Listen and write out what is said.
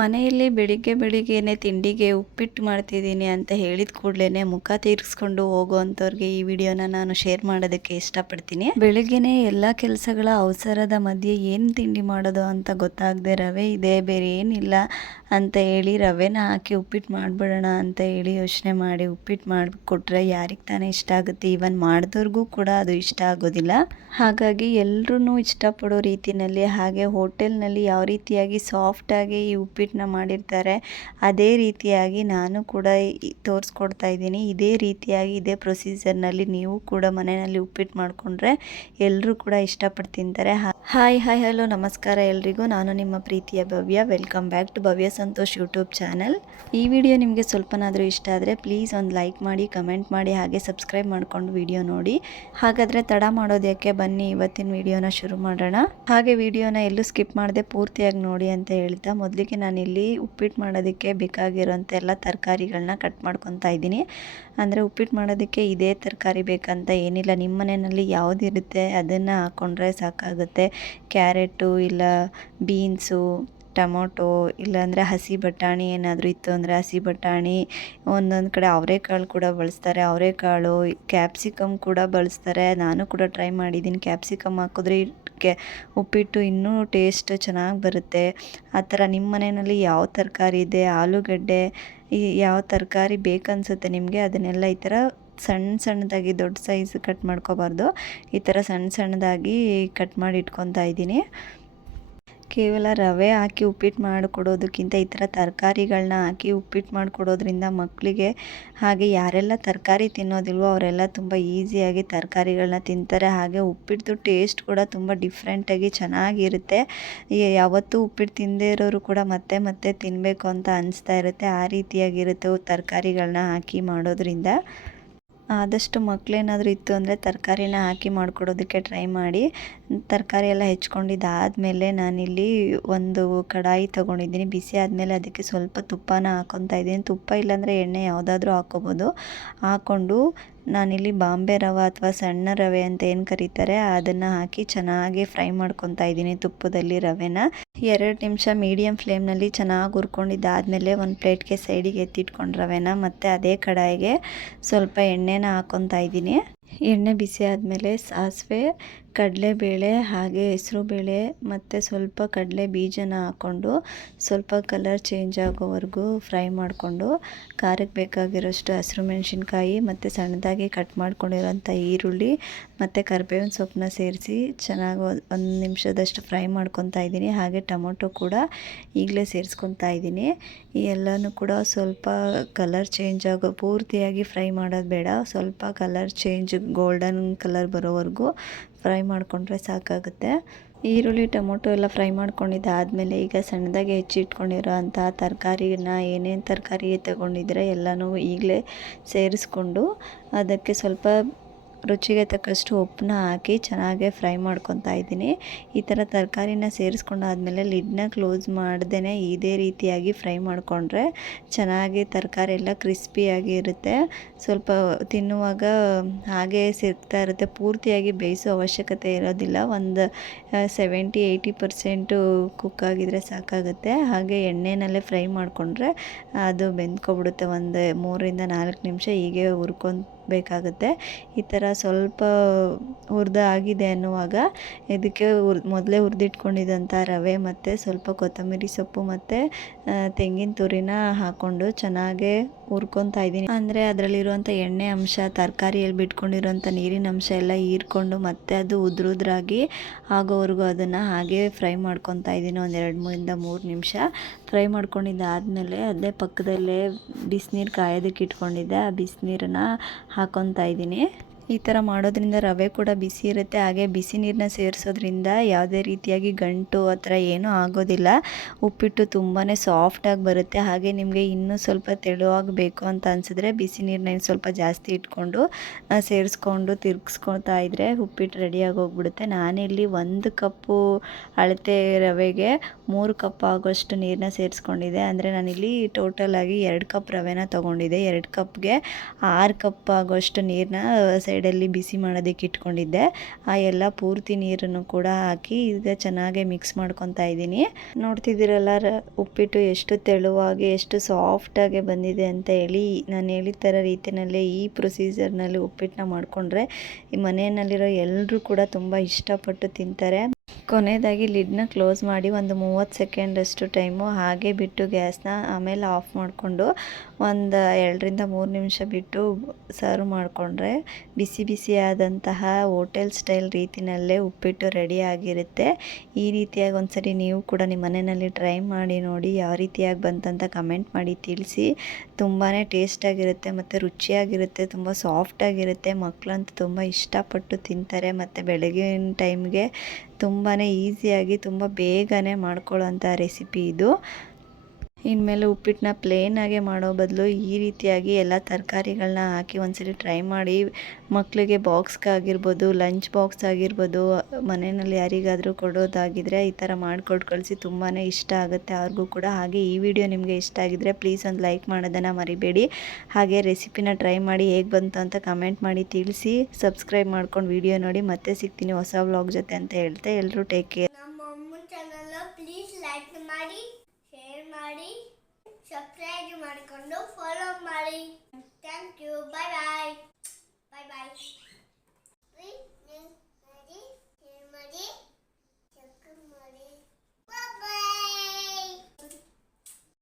ಮನೆಯಲ್ಲಿ ಬೆಳಿಗ್ಗೆ ಬೆಳಿಗ್ಗೆನೆ ತಿಂಡಿಗೆ ಉಪ್ಪಿಟ್ಟು ಮಾಡ್ತಿದ್ದೀನಿ ಅಂತ ಹೇಳಿದ ಕೂಡಲೇ ಮುಖ ತೀರಿಸ್ಕೊಂಡು ಹೋಗುವಂಥವ್ರಿಗೆ ಈ ವಿಡಿಯೋನ ನಾನು ಶೇರ್ ಮಾಡೋದಕ್ಕೆ ಇಷ್ಟಪಡ್ತೀನಿ. ಬೆಳಿಗ್ಗೆನೆ ಎಲ್ಲ ಕೆಲಸಗಳ ಅವಸರದ ಮಧ್ಯೆ ಏನು ತಿಂಡಿ ಮಾಡೋದು ಅಂತ ಗೊತ್ತಾಗದೆ ರವೆ ಇದೆ, ಬೇರೆ ಏನಿಲ್ಲ ಅಂತ ಹೇಳಿ ರವೆನ ಹಾಕಿ ಉಪ್ಪಿಟ್ಟು ಮಾಡಿಬಿಡೋಣ ಅಂತ ಹೇಳಿ ಯೋಚನೆ ಮಾಡಿ ಉಪ್ಪಿಟ್ಟು ಮಾಡಿಕೊಟ್ರೆ ಯಾರಿಗೆ ತಾನೇ ಇಷ್ಟ ಆಗುತ್ತೆ? ಈವನ್ ಮಾಡಿದವ್ರಿಗೂ ಕೂಡ ಅದು ಇಷ್ಟ ಆಗೋದಿಲ್ಲ. ಹಾಗಾಗಿ ಎಲ್ಲರೂ ಇಷ್ಟಪಡೋ ರೀತಿಯಲ್ಲಿ ಹಾಗೆ ಹೋಟೆಲ್ನಲ್ಲಿ ಯಾವ ರೀತಿಯಾಗಿ ಸಾಫ್ಟಾಗಿ ಈ ಉಪ್ಪಿಟ್ಟನ್ನ ಮಾಡಿರ್ತಾರೆ. ಅದೇ ರೀತಿಯಾಗಿ ನಾನು ಕೂಡ ತೋರಿಸ್ಕೊಡ್ತಾ ಇದ್ದೀನಿ. ಇದೇ ರೀತಿಯಾಗಿ ಇದೇ ಪ್ರೊಸೀಜರ್ನಲ್ಲಿ ನೀವು ಕೂಡ ಮನೆಯಲ್ಲಿ ಉಪ್ಪಿಟ್ಟು ಮಾಡಿಕೊಂಡ್ರೆ ಎಲ್ಲರೂ ಕೂಡ ಇಷ್ಟಪಟ್ಟು ತಿಂತಾರೆ. ಹಾಯ್ ಹಾಯ್, ಹಲೋ, ನಮಸ್ಕಾರ ಎಲ್ರಿಗೂ. ನಾನು ನಿಮ್ಮ ಪ್ರೀತಿಯ Bhavya. Welcome back to Bhavya Santosh YouTube channel ಈ ವಿಡಿಯೋ ನಿಮಗೆ ಸ್ವಲ್ಪನಾದರೂ ಇಷ್ಟ ಆದರೆ ಪ್ಲೀಸ್ ಒಂದು ಲೈಕ್ ಮಾಡಿ ಕಮೆಂಟ್ ಮಾಡಿ, ಹಾಗೆ ಸಬ್ಸ್ಕ್ರೈಬ್ ಮಾಡಿಕೊಂಡು ವಿಡಿಯೋ ನೋಡಿ. ಹಾಗಾದರೆ ತಡ ಮಾಡೋದಕ್ಕೆ ಬನ್ನಿ, ಇವತ್ತಿನ ವಿಡಿಯೋನ ಶುರು ಮಾಡೋಣ. ಹಾಗೆ ವಿಡಿಯೋನ ಎಲ್ಲೂ ಸ್ಕಿಪ್ ಮಾಡದೆ ಪೂರ್ತಿಯಾಗಿ ನೋಡಿ ಅಂತ ಹೇಳ್ತಾ ಮೊದಲಿಗೆ ನಾನಿಲ್ಲಿ ಉಪ್ಪಿಟ್ಟು ಮಾಡೋದಕ್ಕೆ ಬೇಕಾಗಿರೋಂಥ ಎಲ್ಲ ತರಕಾರಿಗಳನ್ನ ಕಟ್ ಮಾಡ್ಕೊತಾ ಇದ್ದೀನಿ. ಅಂದರೆ ಉಪ್ಪಿಟ್ಟು ಮಾಡೋದಕ್ಕೆ ಇದೇ ತರಕಾರಿ ಬೇಕಂತ ಏನಿಲ್ಲ. ನಿಮ್ಮ ಮನೆಯಲ್ಲಿ ಯಾವುದಿರುತ್ತೆ? ಅದನ್ನು ಹಾಕ್ಕೊಂಡ್ರೆ ಸಾಕಾಗುತ್ತೆ. ಕ್ಯಾರೆಟು ಇಲ್ಲ ಬೀನ್ಸು, ಟೊಮೊಟೊ, ಇಲ್ಲಾಂದರೆ ಹಸಿ ಬಟಾಣಿ ಏನಾದರೂ ಇತ್ತು ಅಂದರೆ ಹಸಿ ಬಟಾಣಿ, ಒಂದೊಂದು ಕಡೆ ಅವರೆಕಾಳು ಕೂಡ ಬಳಸ್ತಾರೆ. ಅವರೆಕಾಳು, ಕ್ಯಾಪ್ಸಿಕಮ್ ಕೂಡ ಬಳಸ್ತಾರೆ. ನಾನು ಕೂಡ ಟ್ರೈ ಮಾಡಿದ್ದೀನಿ ಕ್ಯಾಪ್ಸಿಕಮ್ ಹಾಕಿದ್ರೆ ಕೆ ಉಪ್ಪಿಟ್ಟು ಇನ್ನೂ ಟೇಸ್ಟ್ ಚೆನ್ನಾಗಿ ಬರುತ್ತೆ. ಆ ಥರ ನಿಮ್ಮ ಮನೆಯಲ್ಲಿ ಯಾವ ತರಕಾರಿ ಇದೆ? ಆಲೂಗಡ್ಡೆ, ಈ ಯಾವ ತರಕಾರಿ ಬೇಕನ್ಸುತ್ತೆ ನಿಮಗೆ? ಅದನ್ನೆಲ್ಲ ಈ ಥರ ಸಣ್ಣ ಸಣ್ಣದಾಗಿ ದೊಡ್ಡ ಸೈಜ್ ಕಟ್ ಮಾಡ್ಕೋಬಾರ್ದು. ಈ ಥರ ಸಣ್ಣ ಸಣ್ಣದಾಗಿ ಕಟ್ ಮಾಡಿ ಇಟ್ಕೊತಾ ಇದ್ದೀನಿ. ಕೇವಲ ರವೆ ಹಾಕಿ ಉಪ್ಪಿಟ್ಟು ಮಾಡಿಕೊಡೋದಕ್ಕಿಂತ ಈ ಥರ ತರಕಾರಿಗಳನ್ನ ಹಾಕಿ ಉಪ್ಪಿಟ್ಟು ಮಾಡಿಕೊಡೋದ್ರಿಂದ ಮಕ್ಕಳಿಗೆ ಹಾಗೆ ಯಾರೆಲ್ಲ ತರಕಾರಿ ತಿನ್ನೋದಿಲ್ವೋ ಅವರೆಲ್ಲ ತುಂಬ ಈಸಿಯಾಗಿ ತರಕಾರಿಗಳನ್ನ ತಿಂತಾರೆ. ಹಾಗೆ ಉಪ್ಪಿಟ್ಟು ಟೇಸ್ಟ್ ಕೂಡ ತುಂಬ ಡಿಫ್ರೆಂಟಾಗಿ ಚೆನ್ನಾಗಿರುತ್ತೆ. ಯಾವತ್ತೂ ಉಪ್ಪಿಟ್ಟು ತಿಂದೇ ಇರೋರು ಕೂಡ ಮತ್ತೆ ಮತ್ತೆ ತಿನ್ನಬೇಕು ಅಂತ ಅನಿಸ್ತಾ ಇರುತ್ತೆ. ಆ ರೀತಿಯಾಗಿರುತ್ತೆ ತರಕಾರಿಗಳನ್ನ ಹಾಕಿ ಮಾಡೋದ್ರಿಂದ. ಆದಷ್ಟು ಮಕ್ಕಳೇನಾದರೂ ಇತ್ತು ಅಂದರೆ ತರಕಾರಿನ ಹಾಕಿ ಮಾಡಿಕೊಡೋದಕ್ಕೆ ಟ್ರೈ ಮಾಡಿ. ತರಕಾರಿ ಎಲ್ಲ ಹೆಚ್ಕೊಂಡಿದ್ದಾದಮೇಲೆ ನಾನಿಲ್ಲಿ ಒಂದು ಕಡಾಯಿ ತೊಗೊಂಡಿದ್ದೀನಿ. ಬಿಸಿ ಆದಮೇಲೆ ಅದಕ್ಕೆ ಸ್ವಲ್ಪ ತುಪ್ಪನ ಹಾಕೊತಾ ಇದ್ದೀನಿ. ತುಪ್ಪ ಇಲ್ಲಾಂದರೆ ಎಣ್ಣೆ ಯಾವುದಾದ್ರೂ ಹಾಕ್ಕೋಬೋದು. ಹಾಕ್ಕೊಂಡು ನಾನಿಲ್ಲಿ ಬಾಂಬೆ ರವೆ ಅಥವಾ ಸಣ್ಣ ರವೆ ಅಂತ ಏನು ಕರೀತಾರೆ, ಅದನ್ನು ಹಾಕಿ ಚೆನ್ನಾಗಿ ಫ್ರೈ ಮಾಡ್ಕೊತಾ ಇದ್ದೀನಿ ತುಪ್ಪದಲ್ಲಿ ರವೆನ. ಎರಡು ನಿಮಿಷ ಮೀಡಿಯಮ್ ಫ್ಲೇಮ್ನಲ್ಲಿ ಚೆನ್ನಾಗಿ ಹುರ್ಕೊಂಡಿದ್ದಾದಮೇಲೆ ಒಂದು ಪ್ಲೇಟ್ಗೆ ಸೈಡಿಗೆ ಎತ್ತಿಟ್ಕೊಂಡು ರವೆನ, ಮತ್ತು ಅದೇ ಕಡಾಯಿಗೆ ಸ್ವಲ್ಪ ಎಣ್ಣೆನ ಹಾಕ್ಕೊತಾ ಇದ್ದೀನಿ. ಎಣ್ಣೆ ಬಿಸಿ ಆದಮೇಲೆ ಸಾಸಿವೆ, ಕಡಲೆಬೇಳೆ, ಹಾಗೆ ಹೆಸರುಬೇಳೆ ಮತ್ತು ಸ್ವಲ್ಪ ಕಡಲೆ ಬೀಜನ ಹಾಕ್ಕೊಂಡು ಸ್ವಲ್ಪ ಕಲರ್ ಚೇಂಜ್ ಆಗೋವರೆಗೂ ಫ್ರೈ ಮಾಡಿಕೊಂಡು ಖಾರಕ್ಕೆ ಬೇಕಾಗಿರೋಷ್ಟು ಹಸಿರು ಮೆಣಸಿನ್ಕಾಯಿ ಮತ್ತು ಸಣ್ಣದಾಗಿ ಕಟ್ ಮಾಡ್ಕೊಂಡಿರೋಂಥ ಈರುಳ್ಳಿ ಮತ್ತು ಕರಿಬೇವಿನ ಸೊಪ್ಪನ್ನ ಸೇರಿಸಿ ಚೆನ್ನಾಗಿ ಒಂದು ನಿಮಿಷದಷ್ಟು ಫ್ರೈ ಮಾಡ್ಕೊತಾ ಇದ್ದೀನಿ. ಹಾಗೆ ಟೊಮೊಟೊ ಕೂಡ ಈಗಲೇ ಸೇರಿಸ್ಕೊತಾ ಇದ್ದೀನಿ. ಈ ಎಲ್ಲನೂ ಕೂಡ ಸ್ವಲ್ಪ ಕಲರ್ ಚೇಂಜ್ ಆಗೋ ಪೂರ್ತಿಯಾಗಿ ಫ್ರೈ ಮಾಡೋದು ಬೇಡ. ಸ್ವಲ್ಪ ಕಲರ್ ಚೇಂಜ್ ಗೋಲ್ಡನ್ ಕಲರ್ ಬರೋವರೆಗೂ ಫ್ರೈ ಮಾಡಿಕೊಂಡ್ರೆ ಸಾಕಾಗುತ್ತೆ. ಈರುಳ್ಳಿ, ಟೊಮೊಟೊ ಎಲ್ಲ ಫ್ರೈ ಮಾಡ್ಕೊಂಡಿದ್ದಾದಮೇಲೆ ಈಗ ಸಣ್ಣದಾಗಿ ಹೆಚ್ಚಿಟ್ಕೊಂಡಿರೋ ಅಂಥ ತರಕಾರಿನ ಏನೇನು ತರಕಾರಿ ತಗೊಂಡಿದ್ರೆ ಎಲ್ಲನೂ ಈಗಲೇ ಸೇರಿಸ್ಕೊಂಡು ಅದಕ್ಕೆ ಸ್ವಲ್ಪ ರುಚಿಗೆ ತಕ್ಕಷ್ಟು ಉಪ್ಪನ್ನ ಹಾಕಿ ಚೆನ್ನಾಗೆ ಫ್ರೈ ಮಾಡ್ಕೊತಾ ಇದ್ದೀನಿ. ಈ ಥರ ತರಕಾರಿನ ಸೇರಿಸ್ಕೊಂಡಾದ್ಮೇಲೆ ಲಿಡ್ನ ಕ್ಲೋಸ್ ಮಾಡ್ದೇ ಇದೇ ರೀತಿಯಾಗಿ ಫ್ರೈ ಮಾಡಿಕೊಂಡ್ರೆ ಚೆನ್ನಾಗಿ ತರಕಾರಿ ಎಲ್ಲ ಕ್ರಿಸ್ಪಿಯಾಗಿ ಇರುತ್ತೆ ಸ್ವಲ್ಪ ತಿನ್ನುವಾಗ ಹಾಗೆ ಸಿಗ್ತಾ ಇರುತ್ತೆ. ಪೂರ್ತಿಯಾಗಿ ಬೇಯಿಸೋ ಅವಶ್ಯಕತೆ ಇರೋದಿಲ್ಲ. ಒಂದು ಸೆವೆಂಟಿ ಏಯ್ಟಿ ಪರ್ಸೆಂಟು ಕುಕ್ ಆಗಿದ್ರೆ ಸಾಕಾಗುತ್ತೆ. ಹಾಗೆ ಎಣ್ಣೆನಲ್ಲೇ ಫ್ರೈ ಮಾಡಿಕೊಂಡ್ರೆ ಅದು ಬೆಂದ್ಕೊಬಿಡುತ್ತೆ. ಒಂದು ಮೂರರಿಂದ ನಾಲ್ಕು ನಿಮಿಷ ಹೀಗೆ ಹುರ್ಕೊಬೇಕಾಗುತ್ತೆ ಈ ಥರ ಸ್ವಲ್ಪ ಹುರಿದ ಆಗಿದೆ ಅನ್ನುವಾಗ ಇದಕ್ಕೆ ಹುರ್, ಮೊದಲೇ ಹುರಿದಿಟ್ಕೊಂಡಿದ್ದಂಥ ರವೆ ಮತ್ತು ಸ್ವಲ್ಪ ಕೊತ್ತಂಬರಿ ಸೊಪ್ಪು ಮತ್ತು ತೆಂಗಿನ ತುರಿನ ಹಾಕ್ಕೊಂಡು ಚೆನ್ನಾಗೇ ಹುರ್ಕೊತಾ ಇದ್ದೀನಿ. ಅಂದರೆ ಅದರಲ್ಲಿರುವಂಥ ಎಣ್ಣೆ ಅಂಶ, ತರಕಾರಿಯಲ್ಲಿ ಬಿಟ್ಕೊಂಡಿರುವಂಥ ನೀರಿನ ಅಂಶ ಎಲ್ಲ ಹೀರ್ಕೊಂಡು ಮತ್ತೆ ಅದು ಉದ್ರುದ್ರಾಗಿ ಆಗೋವರೆಗೂ ಅದನ್ನು ಹಾಗೆ ಫ್ರೈ ಮಾಡ್ಕೊತಾ ಇದ್ದೀನಿ. ಒಂದು ಎರಡು ಮೂರಿಂದ ಮೂರು ನಿಮಿಷ ಫ್ರೈ ಮಾಡ್ಕೊಂಡಿದ್ದಾದಮೇಲೆ ಅದೇ ಪಕ್ಕದಲ್ಲೇ ಬಿಸಿನೀರು ಕಾಯೋದಕ್ಕೆ ಇಟ್ಕೊಂಡಿದ್ದೆ. ಆ ಬಿಸಿನೀರನ್ನ ಹಾಕ್ಕೊತಾ ಇದ್ದೀನಿ. ಈ ಥರ ಮಾಡೋದ್ರಿಂದ ರವೆ ಕೂಡ ಬಿಸಿ ಇರುತ್ತೆ. ಹಾಗೆ ಬಿಸಿ ನೀರನ್ನ ಸೇರಿಸೋದ್ರಿಂದ ಯಾವುದೇ ರೀತಿಯಾಗಿ ಗಂಟು ಆ ಥರ ಏನೂ ಆಗೋದಿಲ್ಲ. ಉಪ್ಪಿಟ್ಟು ತುಂಬಾ ಸಾಫ್ಟಾಗಿ ಬರುತ್ತೆ. ಹಾಗೆ ನಿಮಗೆ ಇನ್ನೂ ಸ್ವಲ್ಪ ತೆಳುವಾಗಿ ಬೇಕು ಅಂತ ಅನಿಸಿದ್ರೆ ಬಿಸಿ ನೀರನ್ನ ಸ್ವಲ್ಪ ಜಾಸ್ತಿ ಇಟ್ಕೊಂಡು ಸೇರಿಸ್ಕೊಂಡು ತಿರ್ಗಿಸ್ಕೊತಾ ಇದ್ದರೆ ಉಪ್ಪಿಟ್ಟು ರೆಡಿಯಾಗಿ ಹೋಗ್ಬಿಡುತ್ತೆ. ನಾನಿಲ್ಲಿ ಒಂದು ಕಪ್ಪು ಅಳತೆ ರವೆಗೆ ಮೂರು ಕಪ್ ಆಗೋಷ್ಟು ನೀರನ್ನ ಸೇರಿಸ್ಕೊಂಡಿದ್ದೆ. ಅಂದರೆ ನಾನಿಲ್ಲಿ ಆಗಿ ಎರಡು ಕಪ್ ರವೆನ ತೊಗೊಂಡಿದ್ದೆ. ಎರಡು ಕಪ್ಗೆ ಆರು ಕಪ್ ಆಗೋಷ್ಟು ನೀರನ್ನ ಸೈಡಲ್ಲಿ ಬಿಸಿ ಮಾಡೋದಕ್ಕೆ ಇಟ್ಕೊಂಡಿದ್ದೆ. ಆ ಎಲ್ಲ ಪೂರ್ತಿ ನೀರನ್ನು ಕೂಡ ಹಾಕಿ ಈಗ ಚೆನ್ನಾಗೆ ಮಿಕ್ಸ್ ಮಾಡ್ಕೊತಾ ಇದ್ದೀನಿ. ನೋಡ್ತಿದ್ದೀರಲ್ಲ ಉಪ್ಪಿಟ್ಟು ಎಷ್ಟು ತೆಳುವಾಗಿ, ಎಷ್ಟು ಸಾಫ್ಟಾಗಿ ಬಂದಿದೆ ಅಂತ ಹೇಳಿ. ನಾನು ಹೇಳಿದ ಥರ ರೀತಿಯಲ್ಲೇ ಈ ಪ್ರೊಸೀಜರ್ನಲ್ಲಿ ಉಪ್ಪಿಟ್ಟನ್ನ ಮಾಡಿಕೊಂಡ್ರೆ ಈ ಮನೆಯಲ್ಲಿರೋ ಎಲ್ಲರೂ ಕೂಡ ತುಂಬ ಇಷ್ಟಪಟ್ಟು ತಿಂತಾರೆ. ಕೊನೆಯದಾಗಿ ಲಿಡ್ನ ಕ್ಲೋಸ್ ಮಾಡಿ ಒಂದು ಮೂವತ್ತು ಸೆಕೆಂಡಷ್ಟು ಟೈಮು ಹಾಗೆ ಬಿಟ್ಟು ಗ್ಯಾಸ್ನ ಆಮೇಲೆ ಆಫ್ ಮಾಡಿಕೊಂಡು ಒಂದು ಎರಡರಿಂದ ಮೂರು ನಿಮಿಷ ಬಿಟ್ಟು ಸರ್ವ್ ಮಾಡಿಕೊಂಡ್ರೆ ಬಿಸಿ ಬಿಸಿಯಾದಂತಹ ಹೋಟೆಲ್ ಸ್ಟೈಲ್ ರೀತಿಯಲ್ಲೇ ಉಪ್ಪಿಟ್ಟು ರೆಡಿ ಆಗಿರುತ್ತೆ. ಈ ರೀತಿಯಾಗಿ ಒಂದ್ಸರಿ ನೀವು ಕೂಡ ನಿಮ್ಮ ಮನೆಯಲ್ಲಿ ಟ್ರೈ ಮಾಡಿ ನೋಡಿ ಯಾವ ರೀತಿಯಾಗಿ ಬಂತಂತ ಕಮೆಂಟ್ ಮಾಡಿ ತಿಳಿಸಿ. ತುಂಬಾ ಟೇಸ್ಟಾಗಿರುತ್ತೆ ಮತ್ತು ರುಚಿಯಾಗಿರುತ್ತೆ, ತುಂಬ ಸಾಫ್ಟಾಗಿರುತ್ತೆ ಮಕ್ಕಳಂತೂ ತುಂಬ ಇಷ್ಟಪಟ್ಟು ತಿಂತಾರೆ. ಮತ್ತು ಬೆಳಗಿನ ಟೈಮ್ಗೆ ತುಂಬಾ ಈಸಿಯಾಗಿ ತುಂಬ ಬೇಗನೆ ಮಾಡ್ಕೊಳ್ಳೋಂಥ ರೆಸಿಪಿ ಇದು. ಇನ್ಮೇಲೆ ಉಪ್ಪಿಟ್ಟನ್ನ ಪ್ಲೇನಾಗೆ ಮಾಡೋ ಬದಲು ಈ ರೀತಿಯಾಗಿ ಎಲ್ಲ ತರಕಾರಿಗಳನ್ನ ಹಾಕಿ ಒಂದ್ಸರಿ ಟ್ರೈ ಮಾಡಿ. ಮಕ್ಕಳಿಗೆ ಬಾಕ್ಸ್ಗಾಗಿರ್ಬೋದು ಲಂಚ್ ಬಾಕ್ಸ್ ಆಗಿರ್ಬೋದು, ಮನೆಯಲ್ಲಿ ಯಾರಿಗಾದರೂ ಕೊಡೋದಾಗಿದ್ದರೆ ಈ ಥರ ಮಾಡಿಕೊಟ್ಟು ಕಳಿಸಿ ತುಂಬಾ ಇಷ್ಟ ಆಗುತ್ತೆ. ಅವ್ರಿಗೂ ಕೂಡ ಹಾಗೆ ಈ ವಿಡಿಯೋ ನಿಮಗೆ ಇಷ್ಟ ಆಗಿದ್ರೆ ಪ್ಲೀಸ್ ಒಂದು ಲೈಕ್ ಮಾಡೋದನ್ನು ಮರಿಬೇಡಿ. ಹಾಗೆ ರೆಸಿಪಿನ ಟ್ರೈ ಮಾಡಿ ಹೇಗೆ ಬಂತು ಅಂತ ಕಮೆಂಟ್ ಮಾಡಿ ತಿಳಿಸಿ. ಸಬ್ಸ್ಕ್ರೈಬ್ ಮಾಡ್ಕೊಂಡು ವಿಡಿಯೋ ನೋಡಿ. ಮತ್ತೆ ಸಿಗ್ತೀನಿ ಹೊಸ ವ್ಲಾಗ್ ಜೊತೆ ಅಂತ ಹೇಳ್ತೆ ಎಲ್ಲರೂ ಟೇಕ್ ಕೇರ್ ಮಾಡಿಕೊಂಡು ಫಾಲೋ ಮಾಡಿ.